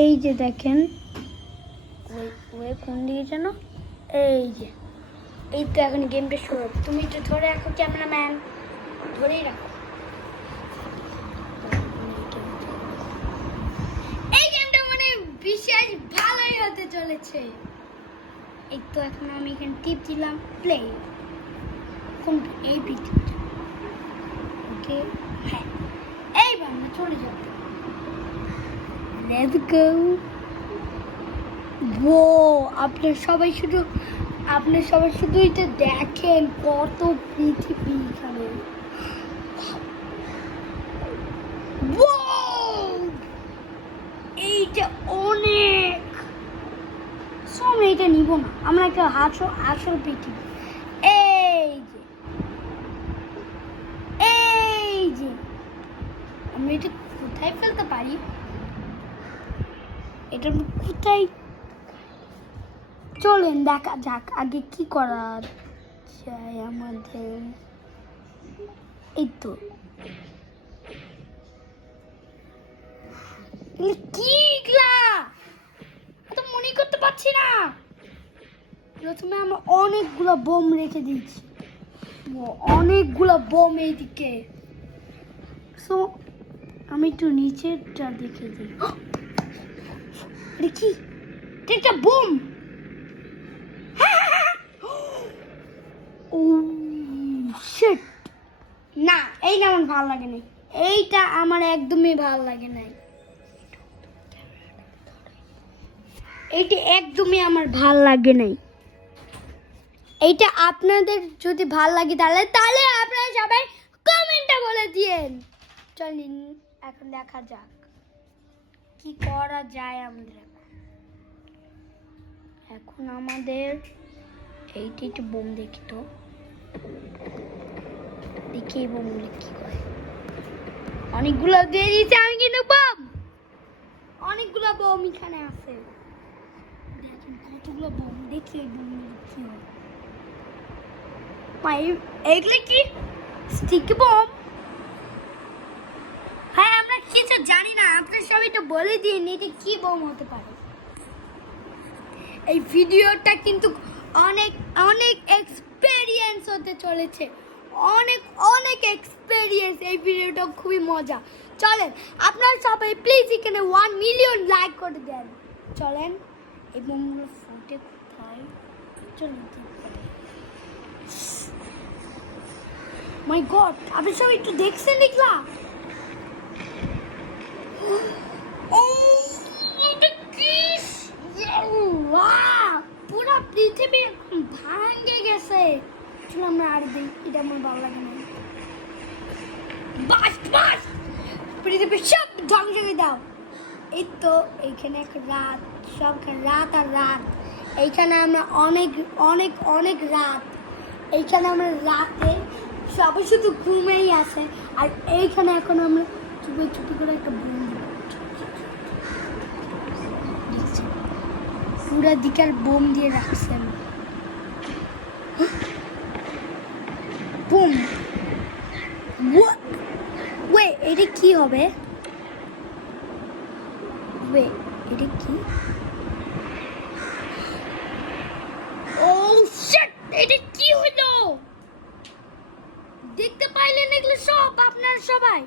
এই যে দেখেন ওই কোন দিকে যেন, এই যে এই তো এখন গেমটা শুরু হবে। তুমি একটু ধরে রাখো ক্যামেরাম্যান, ধরেই রাখো। এই গেমটা মানে বিশেষ ভালোই হতে চলেছে। এই তো এখন আমি এখানে টিপ দিলাম প্লে। কোন এই পৃথিবীটা, ওকে হ্যাঁ এইবার আমরা চলে যাব। Let's go. ও আপনারা সবাই শুধু এটা দেখেন, কত পৃথিবী এখানে। এইটা অনেক, আমরা এটা নিব না, আমরা একটা আসল পৃথিবী। এই যে আমরা এটা কোথায় ফেলতে পারি, এটা কোথায়, চলেন দেখা যাক আগে কি করা যায় আমাদের। এই তো কি তো মনে করতে পারছি না। প্রথমে আমরা অনেকগুলো বোম রেখে দিয়েছি, অনেকগুলো বোম এইদিকে। সো আমি একটু নিচেরটা দেখে দিই। কি একটা বোম, ও শিট। না এইটা আমার ভালো লাগে না, এইটা আমার একদমই ভালো লাগে না, এইটা একদমই আমার ভাল লাগে নাই। এইটা আপনাদের যদি ভাল লাগে তাহলে আপনারা সবাই কমেন্টে বলে দিয়েন। চলেন এখন দেখা যাক কি করা যায় আমাদের। এখন আমাদের এইটা একটু বোম দেখি তো, দেখি এই বোমগুলো কি করে। অনেকগুলো দিয়ে দিয়েছে আমি, কিন্তু বোম অনেকগুলো বোম এখানে আছে। দেখেন কতগুলো বোম, দেখি এই বোমগুলো কি হয়। এইগুলো কি স্টিক বোম? হ্যাঁ আমরা কিছু জানি না, আপনারা সবাই তো বলে দিন এটা কি বোম হতে পারে। এই ভিডিওটা কিন্তু অনেক অনেক এক্সপেরিয়েন্স হতে চলেছে, অনেক অনেক এক্সপেরিয়েন্স। এই ভিডিওটা খুবই মজা। চলেন আপনারা সবাই প্লিজ এখানে 1 মিলিয়ন লাইক করে দেন। চলেন এই বোমগুলো ফুটে কোথায়, চলুন। মাই গড, আপনি সবাই একটু দেখছেন দেখলা? পুরো পৃথিবী ভাঙে গেছে। চলো আমরা আর দিই, এটা আমার ভালো লাগে না। পৃথিবী সব ধ্বংস করে দাও। এই তো এইখানে এক রাত, সব রাত আর রাত। এইখানে আমরা অনেক অনেক অনেক রাত, এইখানে আমরা রাতে সবাই শুধু ঘুমেই আছে। আর এইখানে এখন আমরা চুপি চুপি করে একটা বোম পুরা দিকে বোম দিয়ে রাখছেন। বুম, ওয়ে এটা কি হবে? ওয়ে এটা কি? ও শিট, এটা কি হলো? দেখতে পাইলেন এগুলো সব আপনারা সবাই?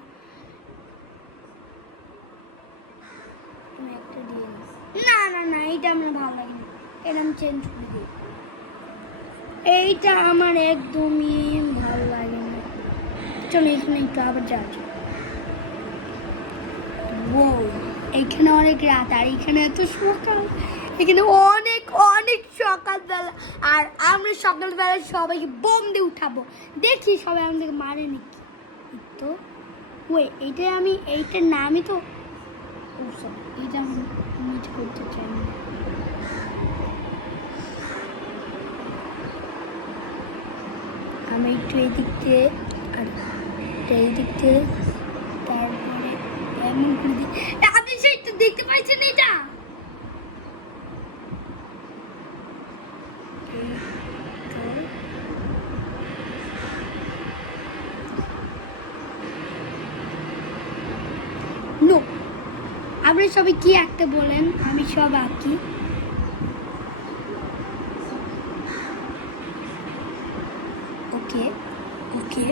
একটা দিয়ে না না না, এইটা আমার ভালো লাগে না, এটা আমি চেঞ্জ করে দিই। এইটা আমার একদমই ভালো লাগে না। চলো এখানে একটু আবার যাওয়া যাক। ও এখানে অনেক রাত, আর এখানে এত সকাল, এখানে অনেক অনেক সকালবেলা। আর আমরা সকালবেলা সবাইকে বোম দিয়ে উঠাবো, দেখি সবাই আমাদেরকে মারে নাকি। তো ওই এইটা আমি এইটার নামই তো, এটা আমি মিট করতে চাই না। আমি একটু এই দিক দিয়ে আর এই দিক দিয়ে, তারপরে এমন করে দিই। আপনি সেই তো দেখতে পাইছেন এটা? নো, আপনি সবাই কি আঁকতে বলেন, আমি সব আঁকি। ওকে ওকে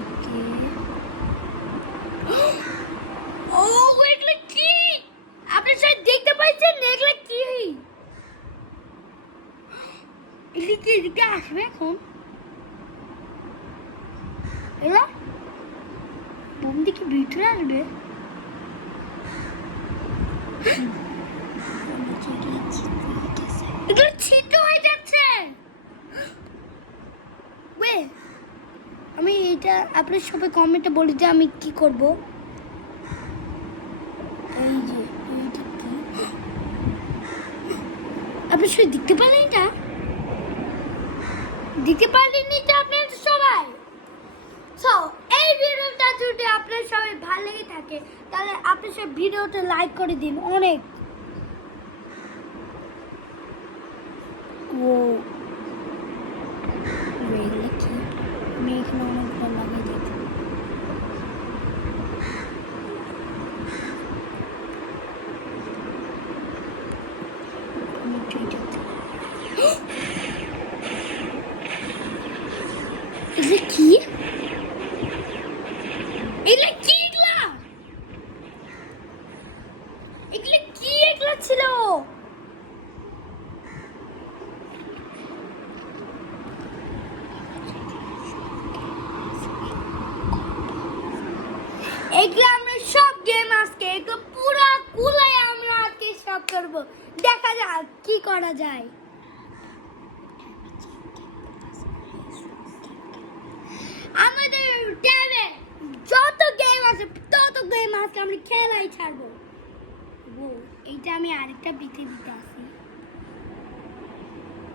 ওকে। ও এগুলো কি? আপনি সবাই দেখতে পাচ্ছেন এগুলো কি? এদিকে এদিকে আসবে এখন এগুলো বোম দিকে ভিতরে আসবে। এগুলো ছিদ্র হয়ে যাচ্ছে। আমি এটা আপনার সবাই কমেন্টে বলি যে আমি কি করব। এই যে এইটা কি আপনি সবাই দেখতে পারলেন? এটা দেখতে পারলেন এটা আপনারা সবাই? সো এই ভিডিওটা যদি আপনার সবাই ভালো লেগে থাকে তাহলে আপনি সব ভিডিওটা লাইক করে দিন অনেক। ও এগুলো কি? আমি এখানে অনেকগুলো লাগিয়ে দিই। এগুলো কি? এগুলো কি? এগুলো কি? এগুলো ছিল এগুলো আমরা সব গেম আজকে এগুলো পুরা কুলাই আমরা আজকে সব করবো। দেখা যাক কি করা যায়। আমাদের ট্যাবে যত গেম আছে তত গেম আজকে আমরা খেলাই ছাড়বো। ও এইটা আমি আরেকটা পৃথিবীতে আছি।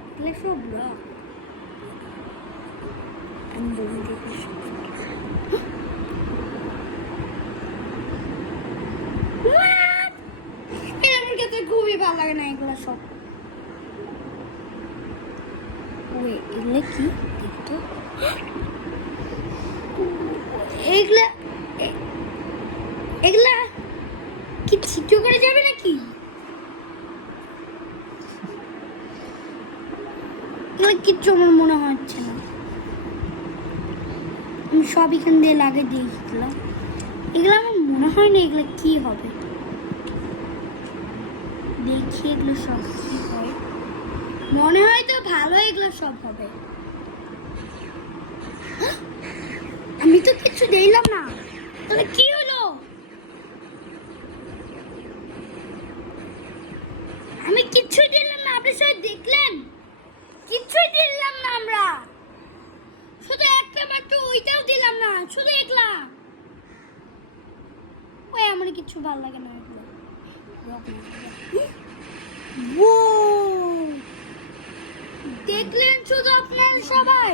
এগুলো সব ব্লক আমি বলি দেখি। খুবই ভালো লাগে না এগুলো সব। এগুলো কি দেখতো? এগুলা এগুলা কি ছিদ্র করে যাবে নাকি? এগুলো কিচ্ছু আমার মনে হচ্ছে না। আমি সব এখান দিয়ে লাগিয়ে দিয়েছিলাম। এগুলো আমার মনে হয় না এগুলো কি হবে। দেখি এগুলো সব কি হয়। মনে হয় তো ভালো এগুলো সব হবে। আমি তো কিছু দিলাম না, তাহলে কি হলো? আমি কিচ্ছু দিলাম না, আপনি সবাই দেখলেন কিচ্ছুই দিলাম না আমরা। শুধু একটা মাত্র ওইটাও দিলাম না, শুধু এগুলা। ওই আমার কিছু ভালো লাগে না এগুলো। দেখলেন শুধু আপনারা সবাই?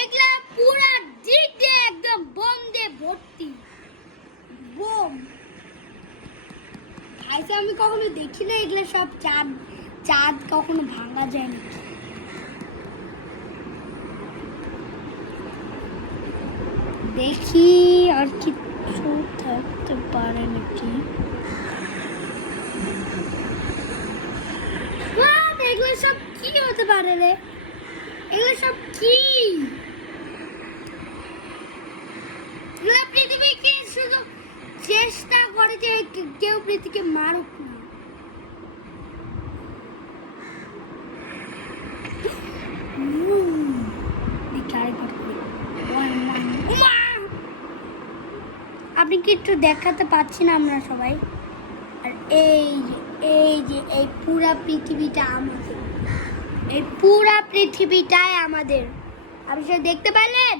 এগুলা পুরা দিক দিয়ে একদম বোম দিয়ে ভর্তি। বোম আইসা আমি কখনো দেখি না এগুলা সব। চাঁদ চাঁদ কখনো ভাঙা যায় নাকি? দেখি আর কিছু থাকতে পারে নাকি। এগুলো সব কি হতে পারে রে? এগুলো সব কি? পৃথিবীকে শুধু চেষ্টা করে যে কেউ পৃথিবীকে মারুক না। আপনি কি একটু দেখাতে পাচ্ছি না আমরা সবাই? আর এই পুরা পৃথিবীটা আমাদের। এই পুরা পৃথিবীটাই আমাদের। আপনি সব দেখতে পেলেন?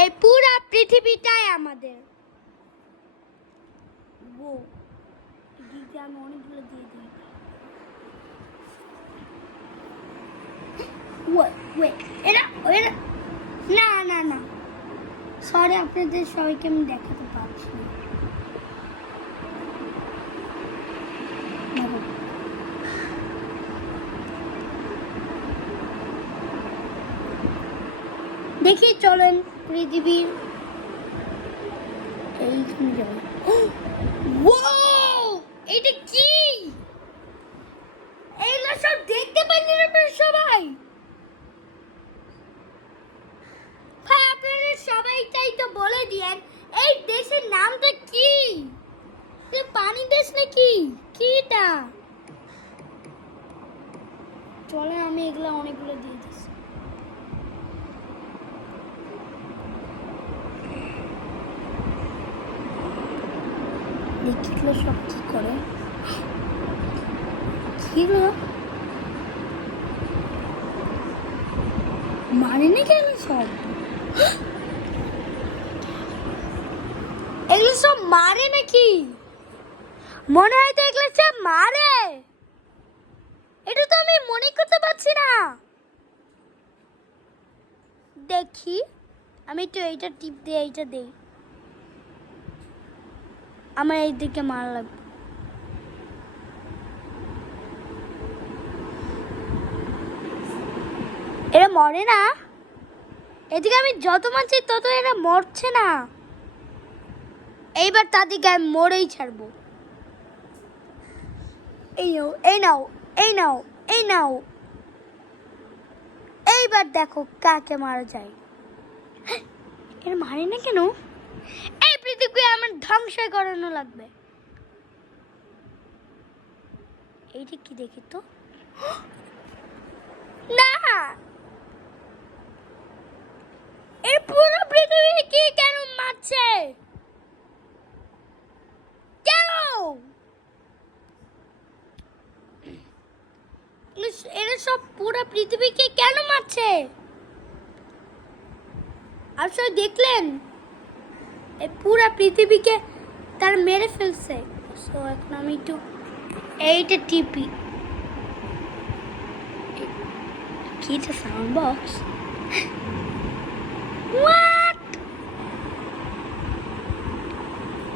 এই পুরা পৃথিবীটাই আমাদের। ও দিদি আমি অনেকগুলো দিয়ে দিই। এরা এরা না না না সরি, আপনাদের সবাইকে আমি দেখাতে পারছি না। দেখি চলেন পৃথিবীর এইখানে যাবো। ওয়াও, এটা কি? এইগুলো সব দেখতে পাইনি আপনারা সবাই? ভাই আপনারা সবাইটাই তো বলে দিয়েন এই দেশের নামটা কি? পানি দেশ নাকি? কি এটা? চলে আমি এগুলো অনেকগুলো দিয়ে দিচ্ছি। দেখিগুলো সব কি করে? কিগুলো মারে নাকি এগুলো সব? এগুলো সব মারে নাকি? মনে হয় তো এগুলো সব মারে। এটা তো আমি মনে করতে পারছি না। দেখি আমি তো এইটা টিপ দিয়ে এইটা দেই। আমার এই দিকে মার লাগবে। এরা মরে না। এদিকে আমি যত মারছি তত এরা মরছে না। এইবার তাদেরকে আমি মরেই ছাড়বো। এই নাও, এই নাও, এই নাও, এই নাও। এইবার দেখো কাকে মারা যায়। এর মারে না কেন? এই পৃথিবীকে আমার ধ্বংস করানো লাগবে। এইটা কি দেখি তো? না, এই পুরো পৃথিবীকে কেন মারছে? কেন? এরা সব পুরো পৃথিবীকে কেন মারছে? আপনারা দেখলেন এই পুরো পৃথিবীকে তার মেরে ফেলছে। সো এখন আমি একটু এইটা টিপি। কি এটা সাউন্ড বক্স? হোয়াট?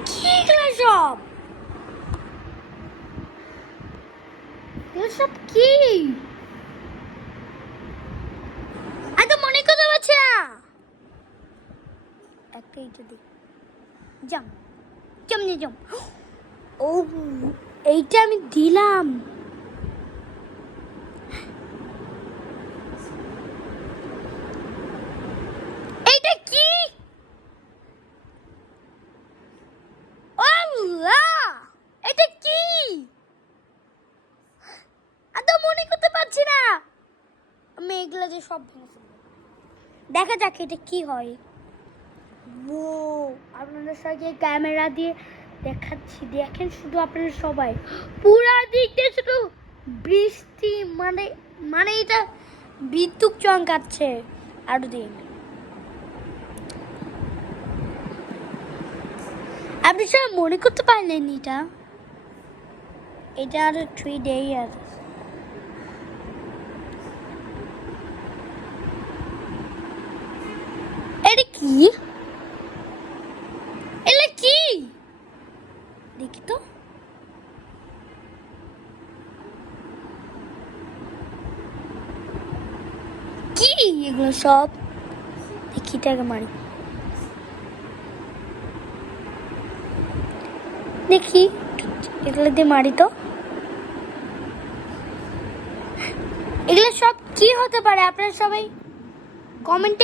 কি এগুলো সব? এগুলো সব কি? আমি তো মনে করতে পারছি না। একটা এইটা দিই। জাম জাম জাম। ও এইটা আমি দিলাম। এইটা কি? আল্লাহ, এটা কি? আমি তো মনে করতে পারছি না। আমি এগুলো যে সব ভেঙে ফেলবো। দেখা যাক এটা কি হয়। ও আপনাদের সঙ্গে ক্যামেরা দিয়ে দেখাচ্ছি। দেখেন শুধু আপনারা সবাই পুরা দিকটা শুধু বৃষ্টি মানে মানে এটা বিদ্যুৎ চমকাচ্ছে। আরো দিন আপনি সব মনে করতে পারলেন এটা? এটা আরো 3 ডে আছে। এটা কি? এটা কি দেখি তো। কি এগুলো সব? দেখি টাকা মারি। দেখি এগুলো দিয়ে মারি তো। এগুলো সব কি হতে পারে? আপনারা সবাই কমেন্টে